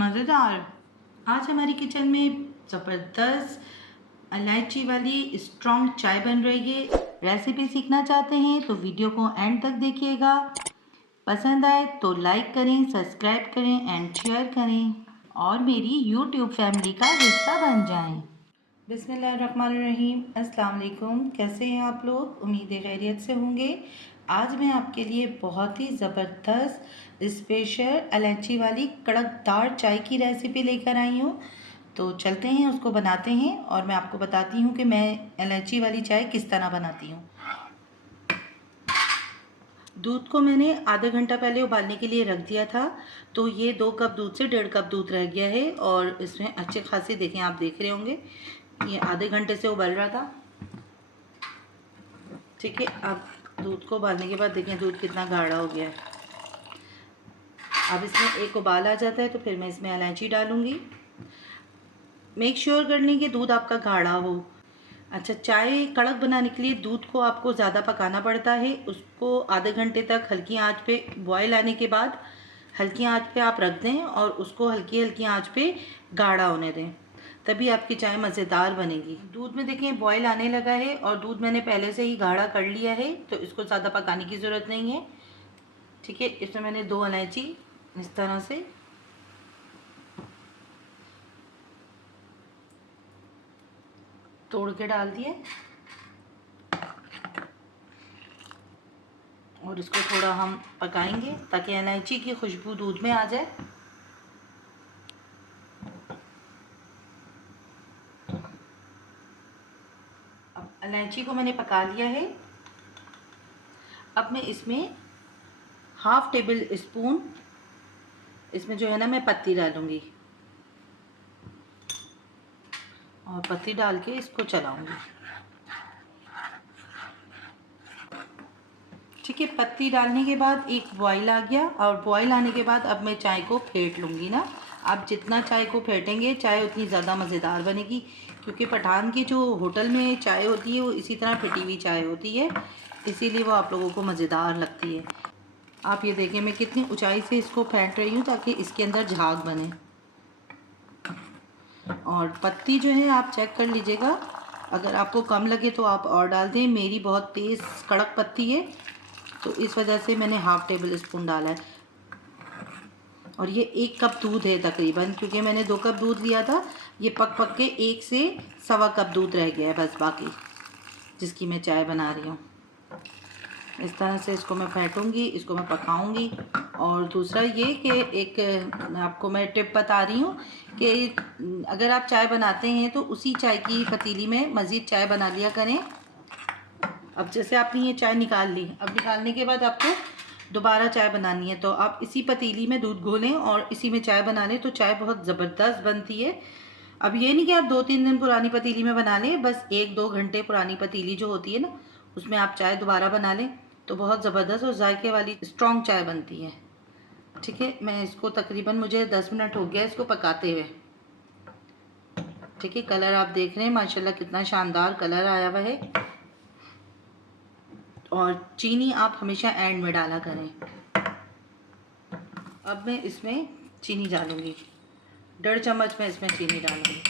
मज़ेदार। आज हमारी किचन में ज़बरदस्त इलायची वाली स्ट्रॉन्ग चाय बन रही है। रेसिपी सीखना चाहते हैं तो वीडियो को एंड तक देखिएगा। पसंद आए तो लाइक करें, सब्सक्राइब करें एंड शेयर करें और मेरी यूट्यूब फैमिली का हिस्सा बन जाएं। बिस्मिल्लाहिर्रहमानिर्रहीम। अस्सलाम वालेकुम। कैसे हैं आप लोग? उम्मीद है खैरियत से होंगे। आज मैं आपके लिए बहुत ही ज़बरदस्त स्पेशल इलायची वाली कड़कदार चाय की रेसिपी लेकर आई हूँ। तो चलते हैं, उसको बनाते हैं और मैं आपको बताती हूँ कि मैं इलायची वाली चाय किस तरह बनाती हूँ। दूध को मैंने आधा घंटा पहले उबालने के लिए रख दिया था। तो ये 2 कप दूध से 1.5 कप दूध रह गया है और इसमें अच्छे खासे देखें, आप देख रहे होंगे ये आधे घंटे से उबल रहा था। ठीक है, अब दूध को उबालने के बाद देखें दूध कितना गाढ़ा हो गया है। अब इसमें एक उबाल आ जाता है तो फिर मैं इसमें इलायची डालूँगी। मेक श्योर कर लें कि दूध आपका गाढ़ा हो। अच्छा, चाय कड़क बनाने के लिए दूध को आपको ज़्यादा पकाना पड़ता है। उसको आधे घंटे तक हल्की आंच पे बॉयल आने के बाद हल्की आंच पे आप रख दें और उसको हल्की हल्की आंच पे गाढ़ा होने दें, तभी आपकी चाय मज़ेदार बनेगी। दूध में देखें बॉयल आने लगा है और दूध मैंने पहले से ही गाढ़ा कर लिया है, तो इसको ज़्यादा पकाने की ज़रूरत नहीं है। ठीक है, इसमें मैंने 2 इलायची इस तरह से तोड़ के डाल दिए और इसको थोड़ा हम पकाएंगे ताकि इलायची की खुशबू दूध में आ जाए। अब इलायची को मैंने पका लिया है। अब मैं इसमें हाफ टेबल स्पून इसमें जो है ना मैं पत्ती डालूंगी और पत्ती डाल के इसको चलाऊंगी। ठीक है, पत्ती डालने के बाद एक बॉईल आ गया और बॉईल आने के बाद अब मैं चाय को फेंट लूँगी ना। आप जितना चाय को फेंटेंगे चाय उतनी ज़्यादा मज़ेदार बनेगी, क्योंकि पठान की जो होटल में चाय होती है वो इसी तरह फिटी हुई चाय होती है, इसीलिए वो आप लोगों को मज़ेदार लगती है। आप ये देखें मैं कितनी ऊंचाई से इसको फेंट रही हूँ ताकि इसके अंदर झाग बने। और पत्ती जो है आप चेक कर लीजिएगा, अगर आपको कम लगे तो आप और डाल दें। मेरी बहुत तेज़ कड़क पत्ती है तो इस वजह से मैंने हाफ टेबल स्पून डाला है। और ये 1 कप दूध है तकरीबन, क्योंकि मैंने 2 कप दूध लिया था। ये पक पक के 1 से सवा कप दूध रह गया है बस बाकी, जिसकी मैं चाय बना रही हूँ। इस तरह से इसको मैं फेंटूँगी, इसको मैं पकाऊँगी। और दूसरा ये कि एक आपको मैं टिप बता रही हूँ कि अगर आप चाय बनाते हैं तो उसी चाय की पतीली में मज़ीद चाय बना लिया करें। अब जैसे आपने ये चाय निकाल ली, अब निकालने के बाद आपको दोबारा चाय बनानी है तो आप इसी पतीली में दूध घोलें और इसी में चाय बना लें, तो चाय बहुत ज़बरदस्त बनती है। अब ये नहीं कि आप 2-3 दिन पुरानी पतीली में बना लें, बस 1-2 घंटे पुरानी पतीली जो होती है ना उसमें आप चाय दोबारा बना लें तो बहुत ज़बरदस्त और जायके वाली स्ट्रॉन्ग चाय बनती है। ठीक है, मैं इसको तकरीबन मुझे 10 मिनट हो गया इसको पकाते हुए। ठीक है, कलर आप देख रहे हैं माशाल्लाह कितना शानदार कलर आया हुआ है। और चीनी आप हमेशा एंड में डाला करें। अब मैं इसमें चीनी डालूँगी, 1.5 चम्मच मैं इसमें चीनी डालूँगी,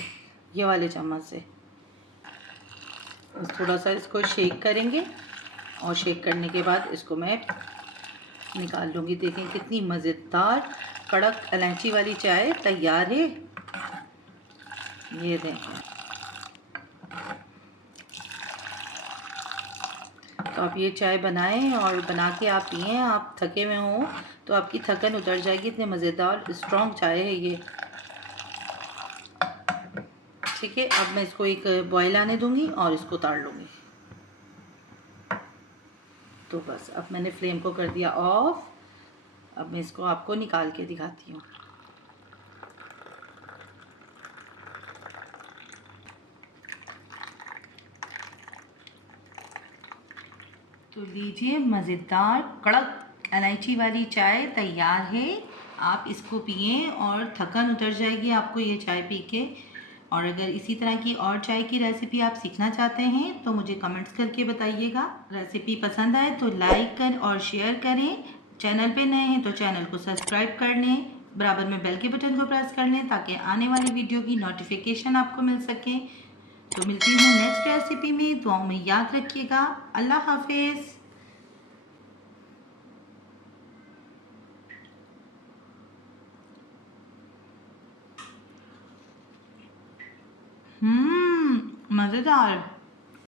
ये वाले चम्मच से। थोड़ा सा इसको शेक करेंगे और शेक करने के बाद इसको मैं निकाल लूँगी। देखें कितनी मज़ेदार कड़क इलायची वाली चाय तैयार है। ये देखें, तो आप ये चाय बनाएं और बना के आप पिएं। आप थके हुए हों तो आपकी थकन उतर जाएगी, इतने मज़ेदार स्ट्रॉन्ग चाय है ये। ठीक है, अब मैं इसको एक बॉयल आने दूंगी और इसको उतार लूँगी। तो बस अब मैंने फ्लेम को कर दिया ऑफ। अब मैं इसको आपको निकाल के दिखाती हूँ। तो लीजिए, मज़ेदार कड़क इलायची वाली चाय तैयार है। आप इसको पिएं और थकन उतर जाएगी आपको ये चाय पी के। और अगर इसी तरह की और चाय की रेसिपी आप सीखना चाहते हैं तो मुझे कमेंट्स करके बताइएगा। रेसिपी पसंद आए तो लाइक कर और शेयर करें। चैनल पे नए हैं तो चैनल को सब्सक्राइब कर लें। बराबर में बेल के बटन को प्रेस कर लें ताकि आने वाली वीडियो की नोटिफिकेशन आपको मिल सके। तो मिलती हूँ नेक्स्ट रेसिपी में, दुआओं में याद रखिएगा। अल्लाह हाफिज़। मज़ेदार।